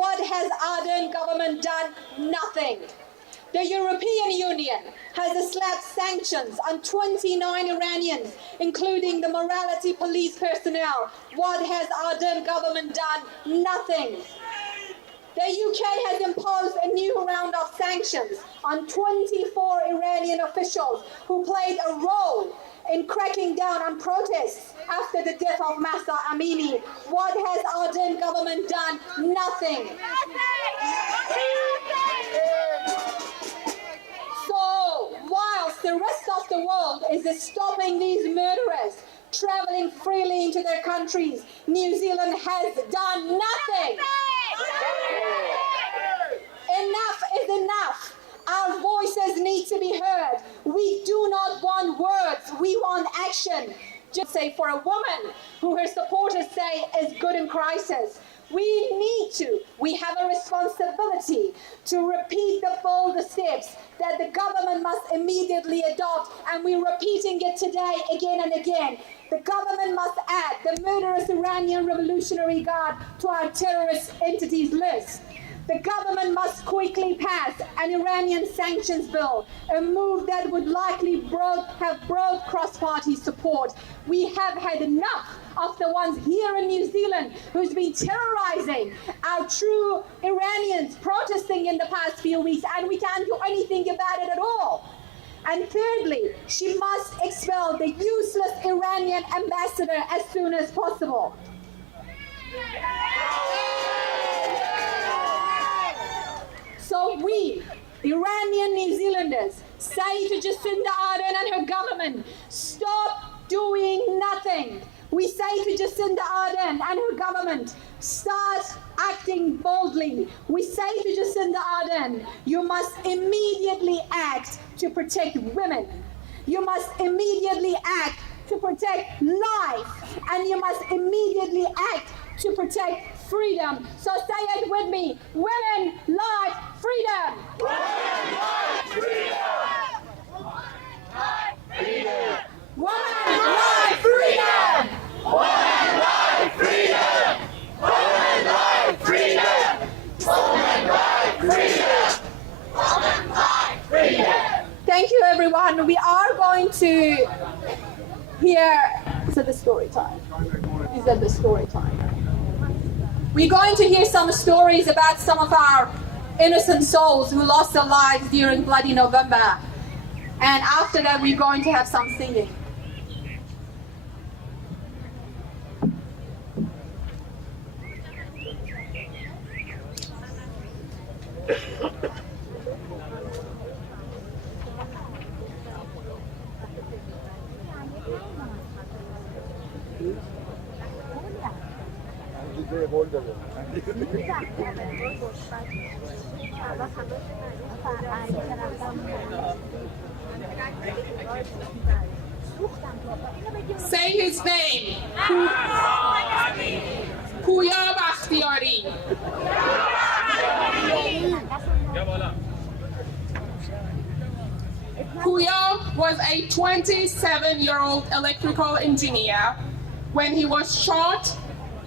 What has Arden government done? Nothing. The European Union has slapped sanctions on 29 Iranians, including the morality police personnel. What has Arden government done? Nothing. The UK has imposed a new round of sanctions on 24 Iranian officials who played a role in cracking down on protests after the death of Mahsa Amini. What has Arden government done? Nothing. So, whilst the rest of the world is stopping these murderers traveling freely into their countries, New Zealand has done nothing. Enough is enough. Our voices need to be heard. We do not want words, we want action. Just say for a woman who her supporters say is good in crisis, we have a responsibility to repeat the bold steps that the government must immediately adopt, and we're repeating it today again and again. The government must add the murderous Iranian Revolutionary Guard to our terrorist entities list. The government must quickly pass an Iranian sanctions bill, a move that would likely have broad cross-party support. We have had enough of the ones here in New Zealand who's been terrorizing our true Iranians protesting in the past few weeks, and we can't do anything about it at all. And thirdly, she must expel the useless Iranian ambassador as soon as possible. So we, Iranian New Zealanders, say to Jacinda Ardern and her government, stop doing nothing. We say to Jacinda Ardern and her government, start acting boldly. We say to Jacinda Ardern, you must immediately act to protect women. You must immediately act to protect life. And you must immediately act to protect freedom. So say it with me. Women, life, freedom. Women, life, freedom. Women, life, freedom. Women, life, freedom. Women, life, freedom. Women, life, freedom. Women, life, freedom. Thank you, everyone. We are going to hear. Is it the story time? Is it the story time? We're going to hear some stories about some of our innocent souls who lost their lives during Bloody November. And after that, we're going to have some singing. Say his name. Puya Bakhtiari. Puya was a 27-year-old electrical engineer when he was shot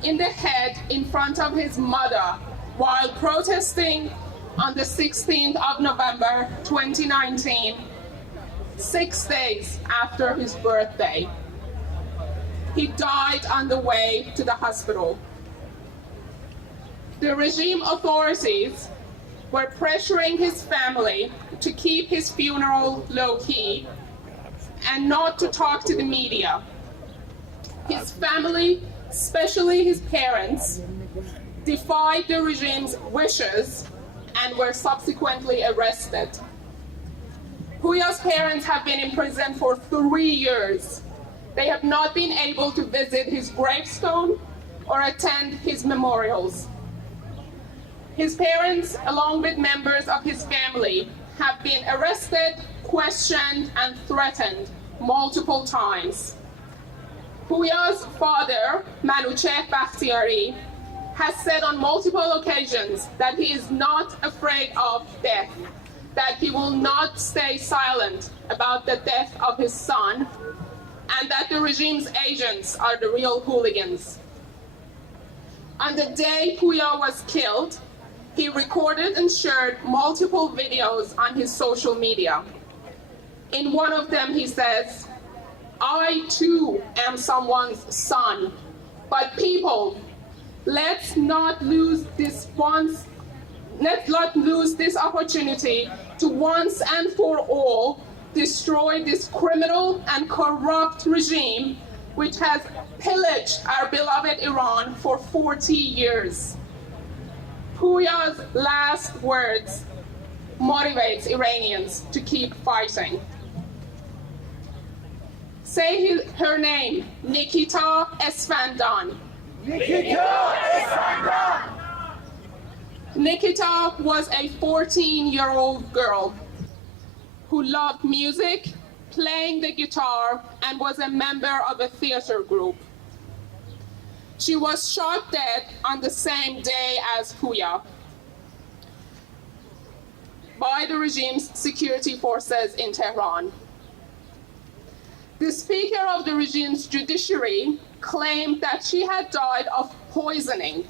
in the head in front of his mother while protesting on the 16th of November 2019, 6 days after his birthday. He died on the way to the hospital. The regime authorities were pressuring his family to keep his funeral low-key and not to talk to the media. His family, especially his parents, defied the regime's wishes and were subsequently arrested. Puya's parents have been in prison for 3 years. They have not been able to visit his gravestone or attend his memorials. His parents, along with members of his family, have been arrested, questioned, and threatened multiple times. Puya's father, Manucheh Bakhtiari, has said on multiple occasions that he is not afraid of death, that he will not stay silent about the death of his son, and that the regime's agents are the real hooligans. On the day Puya was killed, He recorded and shared multiple videos on his social media. In one of them, he says, "I too am someone's son, but people, let's not lose this opportunity to once and for all destroy this criminal and corrupt regime which has pillaged our beloved Iran for 40 years." Pouya's last words motivates Iranians to keep fighting. Say her name, Nikita Esfandan. Nikita Esfandan. Nikita was a 14-year-old girl who loved music, playing the guitar, and was a member of a theater group. She was shot dead on the same day as Pouya by the regime's security forces in Tehran. The speaker of the regime's judiciary claimed that she had died of poisoning.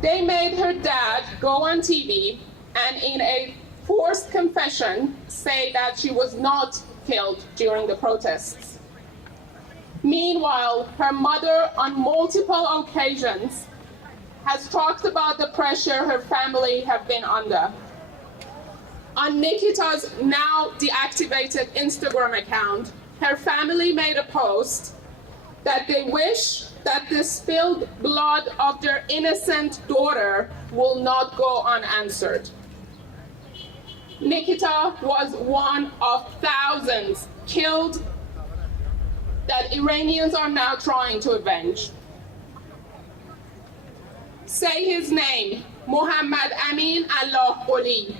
They made her dad go on TV and in a forced confession say that she was not killed during the protests. Meanwhile, her mother on multiple occasions has talked about the pressure her family have been under. On Nikita's now deactivated Instagram account, her family made a post that they wish that the spilled blood of their innocent daughter will not go unanswered. Nikita was one of thousands killed that Iranians are now trying to avenge. Say his name, Mohammad Amin Allah Qoli.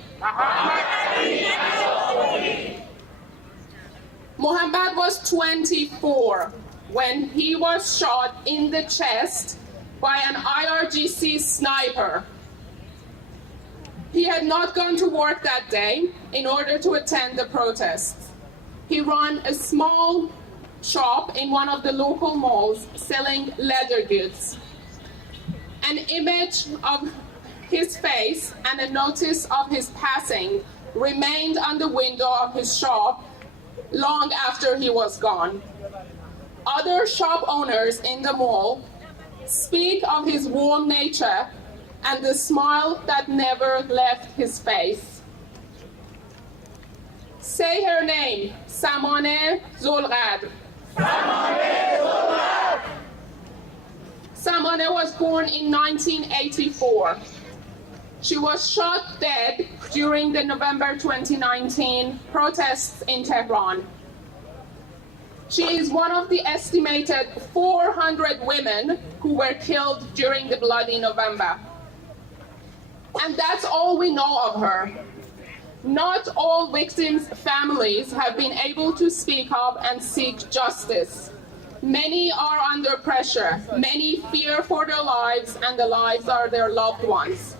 Mohammad was 24 when he was shot in the chest by an IRGC sniper. He had not gone to work that day in order to attend the protests. He ran a small shop in one of the local malls selling leather goods. An image of his face and a notice of his passing remained on the window of his shop long after he was gone. Other shop owners in the mall speak of his warm nature and the smile that never left his face. Say her name, Samaneh Zolqadr. Samaneh was born in 1984. She was shot dead during the November 2019 protests in Tehran. She is one of the estimated 400 women who were killed during the bloody November. And that's all we know of her. Not all victims' families have been able to speak up and seek justice. Many are under pressure. Many fear for their lives and the lives of their loved ones.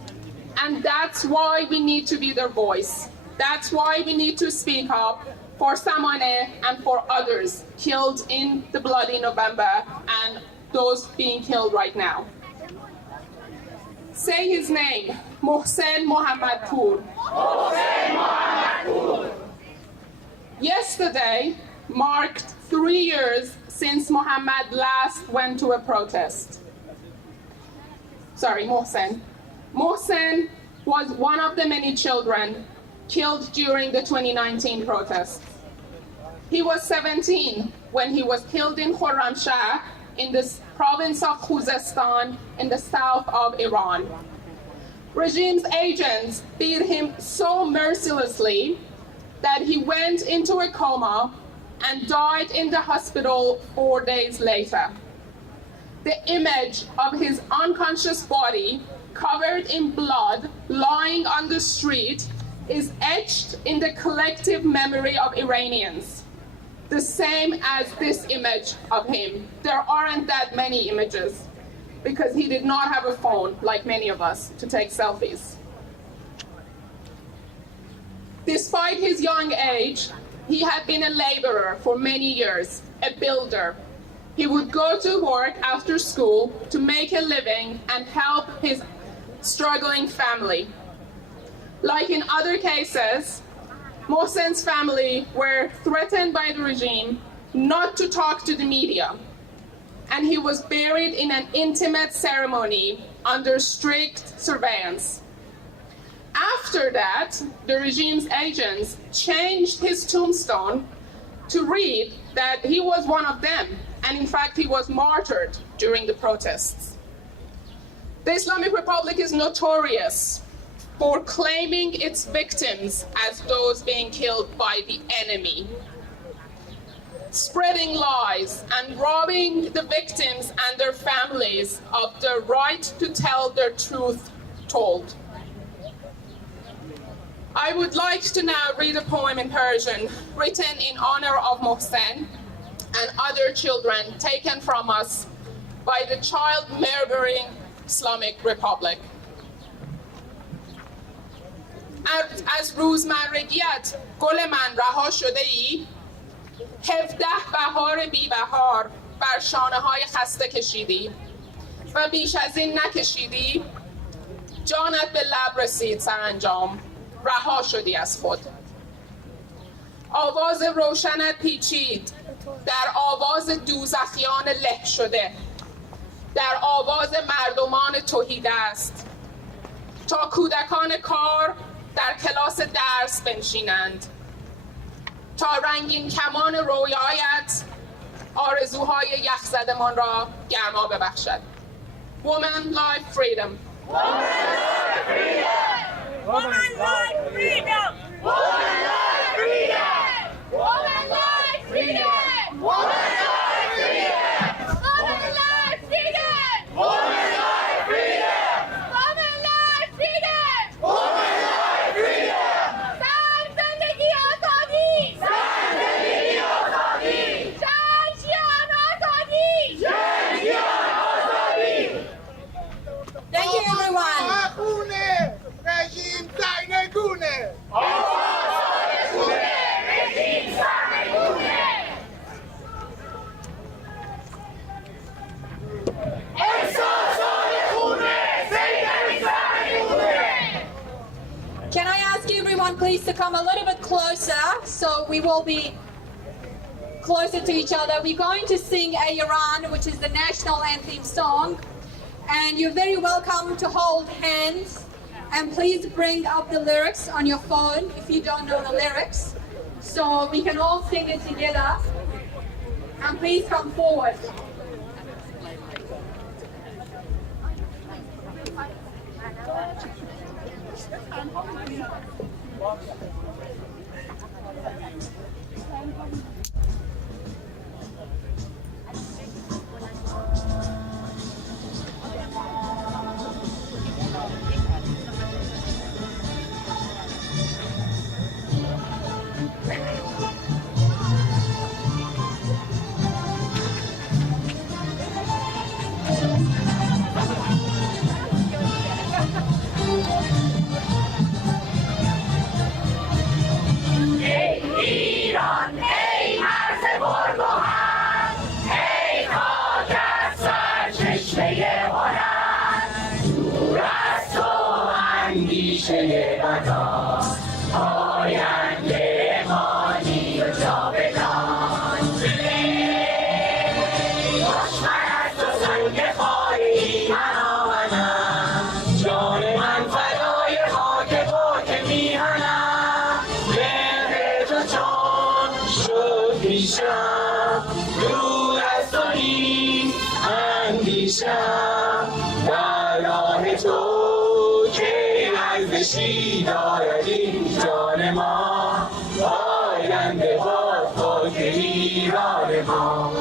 And that's why we need to be their voice. That's why we need to speak up for Samaneh and for others killed in the bloody November and those being killed right now. Say his name, Mohsen Mohammadpour. Mohsen Mohammadpour. Yesterday marked 3 years since Mohammad last went to a protest. Mohsen. Mohsen was one of the many children killed during the 2019 protests. He was 17 when he was killed in Khorramshahr in the province of Khuzestan in the south of Iran. Regime's agents beat him so mercilessly that he went into a coma and died in the hospital 4 days later. The image of his unconscious body covered in blood lying on the street is etched in the collective memory of Iranians, the same as this image of him. There aren't that many images because he did not have a phone like many of us to take selfies. Despite his young age, he had been a laborer for many years, a builder. He would go to work after school to make a living and help his struggling family. Like in other cases, Mohsen's family were threatened by the regime not to talk to the media, and he was buried in an intimate ceremony under strict surveillance. After that, the regime's agents changed his tombstone to read that he was one of them, and in fact he was martyred during the protests. The Islamic Republic is notorious for claiming its victims as those being killed by the enemy, spreading lies and robbing the victims and their families of the right to tell their truth told. I would like to now read a poem in Persian written in honor of Mohsen and other children taken from us by the child-murdering Islamic Republic. از روزمرگیت گل من رها شده ای 17 بهار بی بهار بر شانه های خسته کشیدی و بیش از این نکشیدی جانت به لب رسید سرانجام رها شدی از خود آواز روشنت پیچید در آواز دوزخیان له شده در آواز مردمان تهیده است تا کودکان کار در کلاس درس بنشینند تا رنگین کمان رویایت آرزوهای یخزدمان را گرما ببخشد. Woman, life, freedom. Woman, life, freedom. Woman, life, freedom. Woman, life, freedom. Woman, life, freedom. Woman, life, freedom. Woman, life, freedom. Woman, life, freedom. Woman, life, freedom. Woman, life, freedom. زن زندگی آزادی. زن زندگی آزادی. جنگیان آزادی. جنگیان آزادی. Thank you, everyone. خونه رژیم سرنگونه رژیم سرنگونه احساسات خونه سیدری سرنگونه. Can I ask everyone please to come a little bit closer so we will be closer to each other. We're going to sing A Iran, which is the national anthem song, and you're very welcome to hold hands, and please bring up the lyrics on your phone if you don't know the lyrics so we can all sing it together, and please come forward. ایران ای مرز گرگوهر ای خاک از سرچشمه هنر دور از تو اندیشه بدا آینده مانی و جاودان دشمن از تو سنگ خاری من آمدم جان من فدای خاک پاک میهنم مهر تو چون شد پیشم دور از تو نیز اندیشم در راه تو که ارزشی دارد این جان ما آینده باد خاک ایران ما.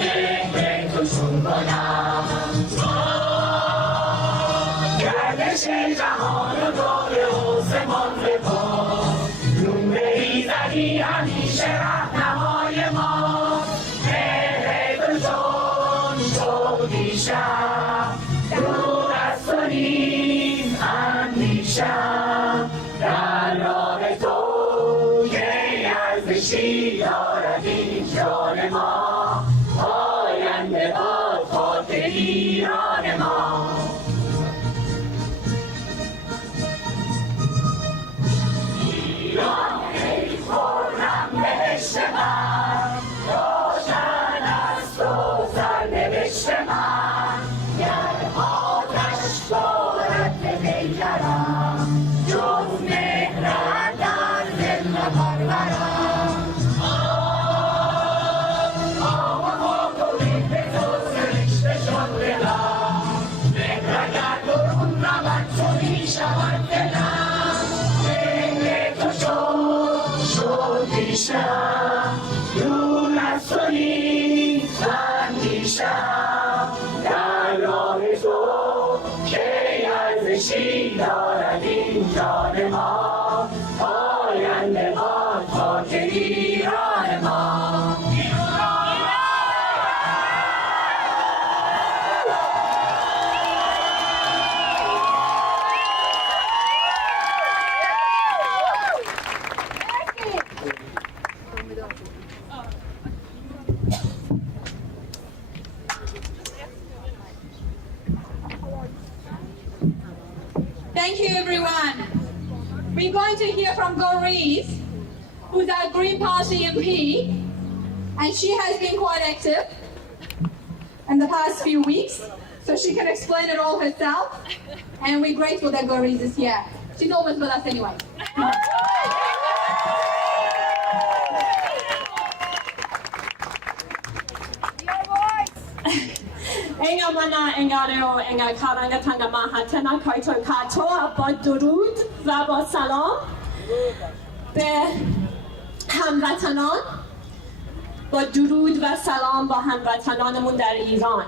Hare جهان داره آسمان به پا نوری زدی همیشه رهنمای ما مهر دل جان شدیشم دور از تو نیز اندیشم در راه تو که ارزشی دارد این جان ما آینده باد خاک ایران ما ایران ای خورم بهشت من روشن است و سرنوشت من گر آتش بارد به پیکرم جز مهرت در دل نپرورم آب و خاک و ریخت تو سرشته شد دلم مهر اگر برون رود چو میشود دلم مهر تو شد پیشم دور از تو نیز اندیشم در راه تو که ارزشی دارد این جان ما آینده باد خاک ایران ما Thank you, everyone. We're going to hear from Goriz, who's our Green Party MP, and she has been quite active in the past few weeks, so she can explain it all herself, and we're grateful that Goriz is here. She's always with us anyway. Enga mana enga reo enga karanga tanga mahatena kaiton katoa با درود و با سلام به هموطنان با درود و سلام با هموطنانمون در ایران.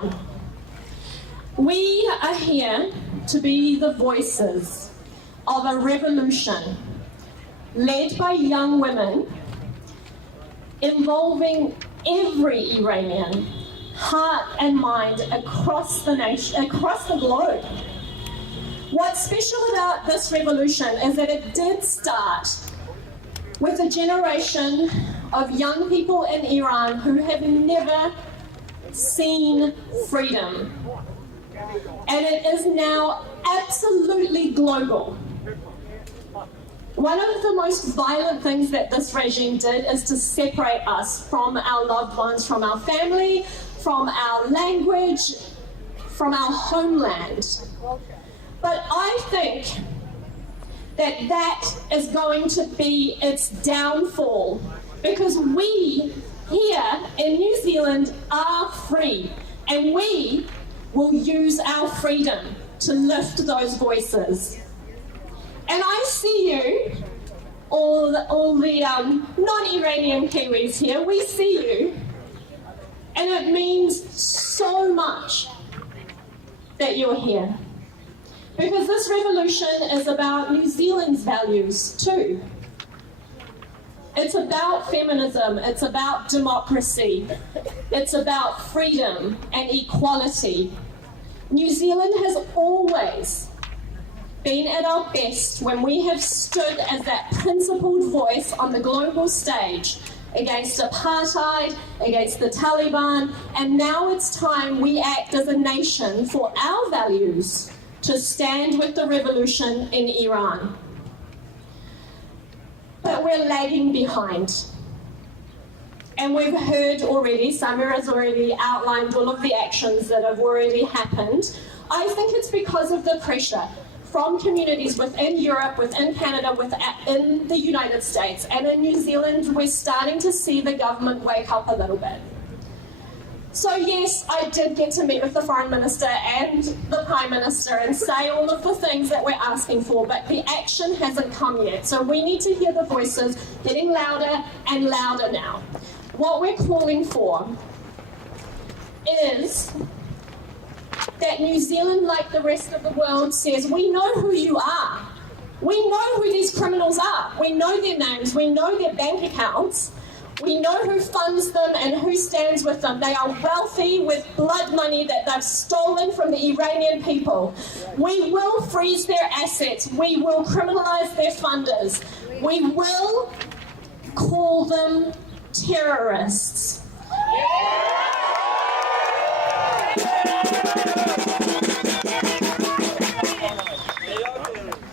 We are here to be the voices of a revolution led by young women involving every Iranian, heart and mind across the nation, across the globe. What's special about this revolution is that it did start with a generation of young people in Iran who have never seen freedom. And it is now absolutely global. One of the most violent things that this regime did is to separate us from our loved ones, from our family, from our language, from our homeland. But I think that that is going to be its downfall because we here in New Zealand are free and we will use our freedom to lift those voices. And I see you, all the non-Iranian Kiwis here, we see you. And it means so much that you're here. Because this revolution is about New Zealand's values too. It's about feminism, it's about democracy, it's about freedom and equality. New Zealand has always been at our best when we have stood as that principled voice on the global stage against apartheid, against the Taliban, and now it's time we act as a nation for our values to stand with the revolution in Iran. But we're lagging behind. And we've heard already, Samir has already outlined all of the actions that have already happened. I think it's because of the pressure from communities within Europe, within Canada, within the United States, and in New Zealand, we're starting to see the government wake up a little bit. So yes, I did get to meet with the Foreign Minister and the Prime Minister and say all of the things that we're asking for, but the action hasn't come yet. So we need to hear the voices getting louder and louder now. What we're calling for is that New Zealand, like the rest of the world, says, we know who you are. We know who these criminals are. We know their names. We know their bank accounts. We know who funds them and who stands with them. They are wealthy with blood money that they've stolen from the Iranian people. We will freeze their assets. We will criminalize their funders. We will call them terrorists.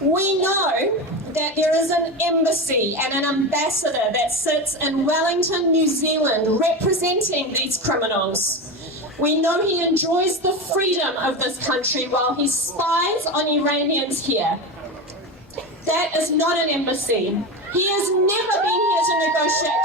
We know that there is an embassy and an ambassador that sits in Wellington, New Zealand, representing these criminals. We know he enjoys the freedom of this country while he spies on Iranians here. That is not an embassy. He has never been here to negotiate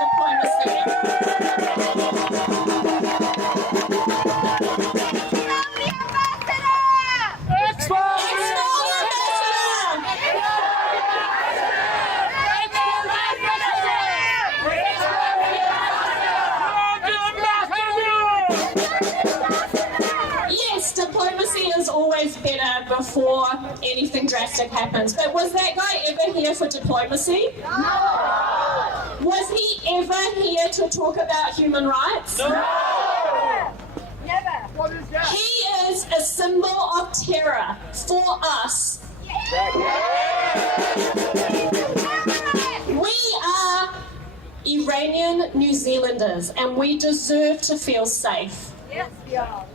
diplomacy is always better before anything drastic happens. But was that guy ever here for diplomacy? No. Was he ever here to talk about human rights? No. Never. What is that? He is a symbol of terror for us. We are Iranian New Zealanders and we deserve to feel safe. Yes, we are.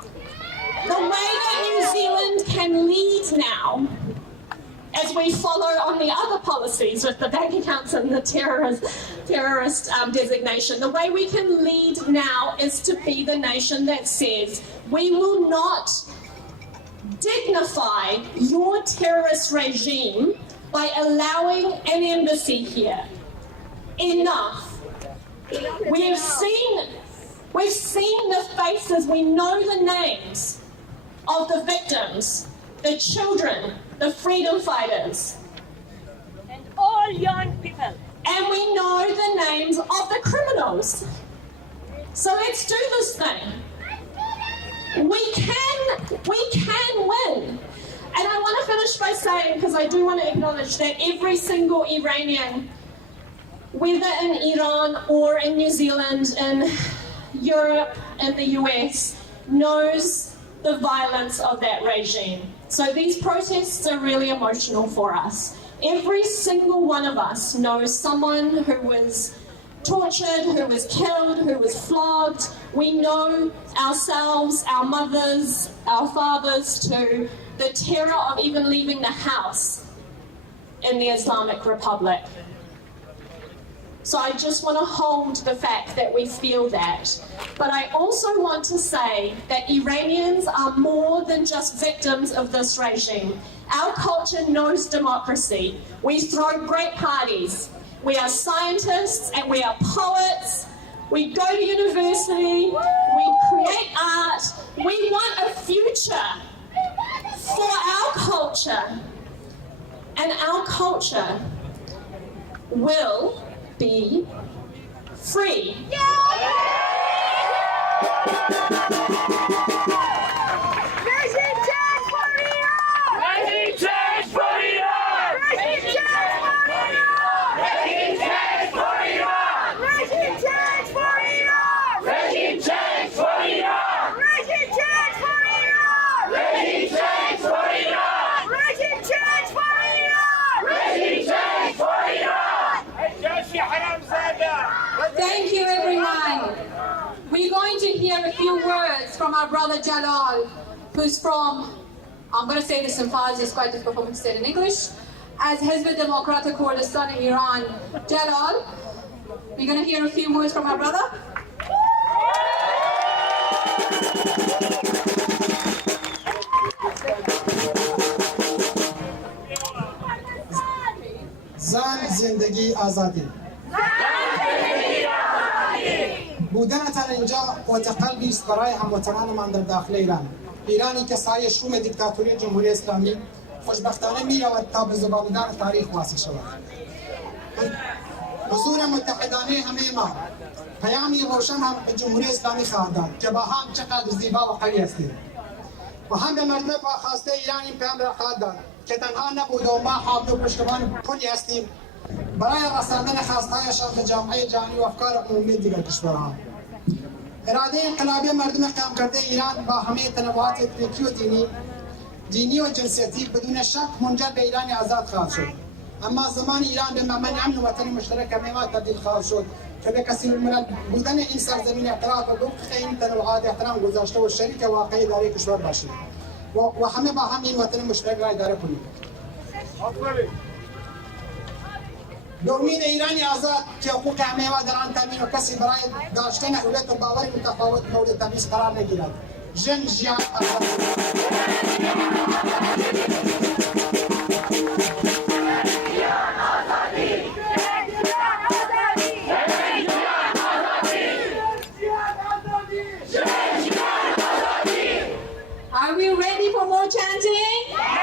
The way that New Zealand can lead now, as we follow on the other policies with the bank accounts and the terrorist designation, the way we can lead now is to be the nation that says we will not dignify your terrorist regime by allowing an embassy here. Enough. We've seen the faces, we know the names of the victims, the children, the freedom fighters. And all young people. And we know the names of the criminals. So let's do this thing. We can win. And I want to finish by saying, because I do want to acknowledge that every single Iranian, whether in Iran or in New Zealand, in Europe, in the US, knows the violence of that regime. So these protests are really emotional for us. Every single one of us knows someone who was tortured, who was killed, who was flogged. We know ourselves, our mothers, our fathers too, the terror of even leaving the house in the Islamic Republic. So I just want to hold the fact that we feel that. But I also want to say that Iranians are more than just victims of this regime. Our culture knows democracy. We throw great parties. We are scientists and we are poets. We go to university. We create art. We want a future for our culture. And our culture will be free. Regime change for Iran! Regime change for Iran! Regime change for Iran! Regime change for Iran! Regime change for Iran! Regime change for Iran! Regime change for Iran! Regime change for Iran! Regime change for Iran! Regime change for Iran! Thank you, everyone. We're going to hear a few words from our brother Jalal, who's from, I'm going to say this in Farsi, it's quite difficult for me to say it in English, as Hizb Democratic Kurdistan in Iran. Jalal, we're going to hear a few words from our brother. زن زندگی آزادی بودنتان اینجا قوت قلبی است برای هموطنان من در داخل ایران. ایرانی که سایه شوم دیکتاتوری جمهوری اسلامی خوشبختانه می‌رود تا به زبان‌دار تاریخ واصل شود. حضور متحدانه همه ما پیامی روشن هم به جمهوری اسلامی خواهد داد که با هم چقدر زیبا و قوی هستیم. و هم به مردم خواسته ایران این پیام را خواهد داد که تنها نبود و ما حامی و پشتیبان پلی هستیم برای رساندن خواستهایشان به جامعه جهانی و افکار عمومی دیگر کشورها. اراده انقلابی مردم قیام کرده ایران با همه تنوعات اتنیکی و دینی و جنسیتی بدون شک منجر به ایران آزاد خواهد شد. اما زمان ایران به مبنای امن و وطن مشترک همه تبدیل خواهد شد که به کثیر الملل بودن این سرزمین اعتراف و حقوق این تنوعات احترام گذاشته و شریک واقعی اداره کشور باشید و همه با هم این وطن مشترک را اداره کنید. به امید ایرانی آزاد که حقوق همه ما در آن تامین و کسی برای داشتن هویت و باوری متفاوت مورد تمیز قرار نگیرد. ژن ژیان Are we ready for more chanting?